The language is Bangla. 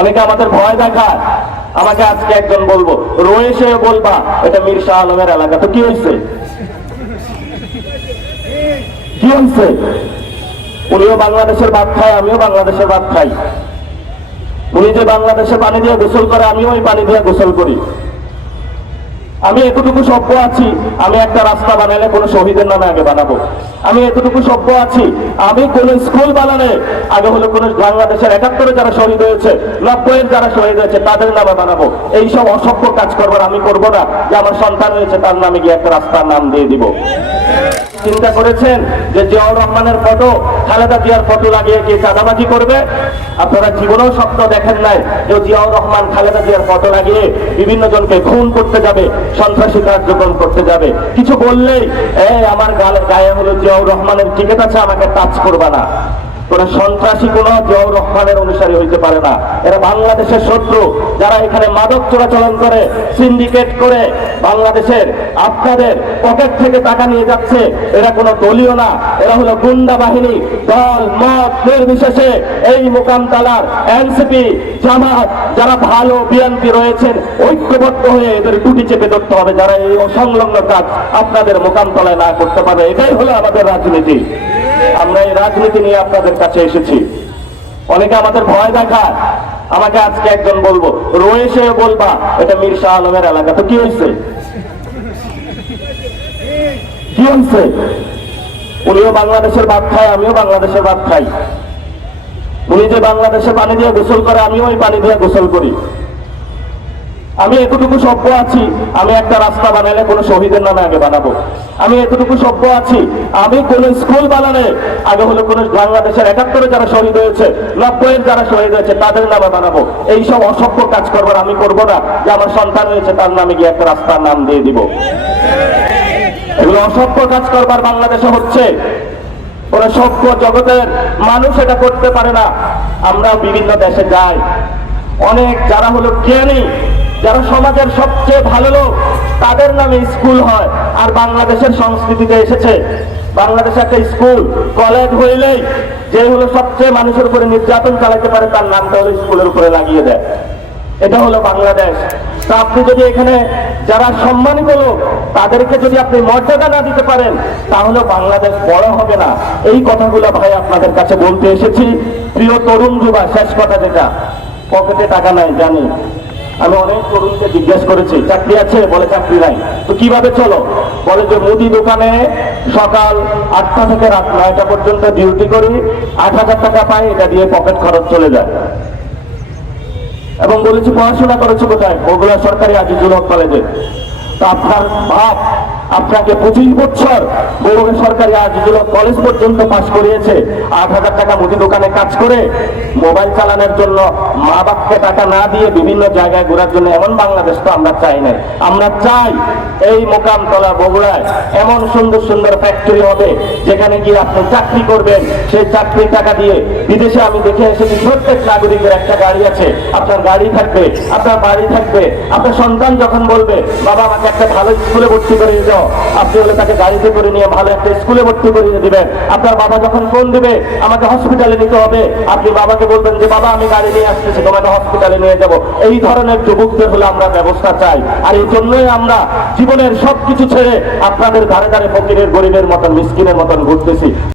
অনেকে আমাদের ভয় দেখায়। আমাকে আজকে একজন বলবো রয়েছে বলবা এটা মীর শাহ আলমের এলাকা, তো কি হয়েছে? কি হয়েছে? উনিও বাংলাদেশের ভাত খায়, আমিও বাংলাদেশের ভাত খাই। উনি যে বাংলাদেশে পানি দিয়ে গোসল করে, আমিও ওই পানি দিয়ে গোসল করি। আমি এতটুকু সভ্য আছি, আমি একটা রাস্তা বানালে কোনো শহীদের নামে আগে বানাবো। আমি এতটুকু সভ্য আছি, আমি কোন স্কুল বানালে আগে হলো কোন বাংলাদেশের ৭১-এ যারা শহীদ হয়েছে, ৯০-এর যারা শহীদ হয়েছে তাদের নামে বানাবো। এইসব অসভ্য কাজ করবার আমি করবো না যে আমার সন্তান হয়েছে তার নামে গিয়ে একটা রাস্তার নাম দিয়ে দিব। চিন্তা করেছেন যে জিয়াউর রহমানের ফটো খালেদা জিয়ার ফটো লাগিয়ে কি চাঁদাবাজি করবে? আপনারা জীবনেও স্বপ্ন দেখেন নাই যে জিয়াউর রহমান খালেদা জিয়ার ফটো লাগিয়ে বিভিন্ন জনকে খুন করতে যাবে, সন্ত্রাসী কার্যক্রম করতে যাবে। কিছু বললেই আমার গায়ে হলো জিয়াউর রহমানের টিকেট আছে, আমাকে টাচ করবা না। কোন সন্ত্রাসী কোন জিয়াউর রহমানের অনুসারী হইতে পারে না। এরা বাংলাদেশের শত্রু, যারা এখানে মাদক চোরাচালান করে, সিন্ডিকেট করে বাংলাদেশের আপনাদের পকেট থেকে টাকা নিয়ে যাচ্ছে। এরা কোনো দলীয় না, এরা হলো গুন্ডা বাহিনী। দল মত নির্বিশেষে এই মোকামতলার এনসিপি জামাত যারা ভালো বিএনপি রয়েছেন, ঐক্যবদ্ধ হয়ে এদের টুটি চেপে ধরতে হবে, যারা এই অসংলগ্ন কাজ আপনাদের মোকামতলায় না করতে পারবে। এটাই হলো আমাদের রাজনীতি। আমরা এই রাজনীতি নিয়ে আপনাদের কাছে এসেছি। অনেকে আমাদের ভয় দেখায়। আমাকে আজকে একজন বলবো রয়েছে বলবা এটা মীর শাহ আলমের এলাকা, তো কি হয়েছে? কি হয়েছে? উনিও বাংলাদেশের ভাত খায়, আমিও বাংলাদেশের ভাত খাই। উনি যে বাংলাদেশে পানি দিয়ে গোসল করে, আমিও ওই পানি দিয়ে গোসল করি। আমি এতটুকু সভ্য আছি, আমি একটা রাস্তা বানালে কোনো শহীদের নামে আগে বানাবো। আমি এতটুকু সভ্য আছি, আমি কোন স্কুল বানালে আগে হলো কোন বাংলাদেশের ৭১-এ যারা শহীদ হয়েছে, ৯০-এর যারা শহীদ হয়েছে তাদের নামে বানাবো। এইসব অসভ্য কাজ করবার আমি করবো না যে আমার সন্তান হয়েছে তার নামে গিয়ে একটা রাস্তার নাম দিয়ে দিব। এগুলো অসভ্য কাজ করবার বাংলাদেশে হচ্ছে। ওরা সভ্য জগতের মানুষ এটা করতে পারে না। আমরা বিভিন্ন দেশে যাই, অনেক যারা হলো জ্ঞানী, যারা সমাজের সবচেয়ে ভালো লোক, তাদের নামে স্কুল হয়। আর বাংলাদেশের সংস্কৃতিতে এসেছে, বাংলাদেশে একটা স্কুল কলেজ হইলেই যে হলো সবচেয়ে মানুষের উপরে নির্যাতন চালাতে পারে তার নামটা হলো স্কুলের উপরে লাগিয়ে দেয়। এটা হলো বাংলাদেশ। তা আপনি যদি এখানে যারা সম্মানিত লোক তাদেরকে যদি আপনি মর্যাদা না দিতে পারেন, তাহলে বাংলাদেশ বড় হবে না। এই কথাগুলো ভাই আপনাদের কাছে বলতে এসেছি। প্রিয় তরুণ যুবা, শেষ কথা যেটা, পকেটে টাকা নাই জানি। আমি অনেক তরুণকে জিজ্ঞেস করেছি চাকরি আছে, বলে চাকরি নাই। তো কিভাবে চলো? বলে যে মুদি দোকানে সকাল ৮টা থেকে রাত ৯টা পর্যন্ত ডিউটি করি, ৮,০০০ টাকা পাই, এটা দিয়ে পকেট খরচ চলে যায়। এবং বলেছি পড়াশোনা করেছে কোথায়? বগুড়া সরকারি আজিজুল হক কলেজে। তো আপনার বাপ আপনাকে ২৫ বছর বগুড়া সরকারি আজিজুল হক কলেজ পর্যন্ত পাশ করিয়েছে, ৮,০০০ টাকা মুদি দোকানে কাজ করে মোবাইল চালানোর জন্য মা বাপকে টাকা না দিয়ে বিভিন্ন জায়গায় ঘোরার জন্য। এমন বাংলাদেশ তো আমরা চাই না। আমরা চাই এই মোকামতলা বগুড়ায় এমন সুন্দর সুন্দর ফ্যাক্টরি হবে যেখানে গিয়ে আপনি চাকরি করবেন, সেই চাকরির টাকা দিয়ে বিদেশে আমি দেখে এসেছি প্রত্যেক নাগরিকের একটা গাড়ি আছে। আপনার গাড়ি থাকবে, আপনার বাড়ি থাকবে। আপনার সন্তান যখন বলবে বাবা আমাকে একটা ভালো স্কুলে ভর্তি করে যাও, আপনি হলে তাকে গাড়িতে করে নিয়ে ভালো একটা স্কুলে ভর্তি করিয়ে দিবেন। আপনার বাবা যখন ফোন দিবে আমাকে হসপিটালে নিতে হবে, আপনি বাবাকে বলবেন যে বাবা আমি গাড়ি নিয়ে আসতেছি, তোমাকে হসপিটালে নিয়ে যাব। এই ধরনের যুবকদের হলে আমরা ব্যবস্থা চাই। আর এই জন্যই আমরা জীবনের সবকিছু ছেড়ে আপনাদের ধারে ধারে ফকিরের গরিবের মতন মিসকিনের মতন ঘুরতেছি।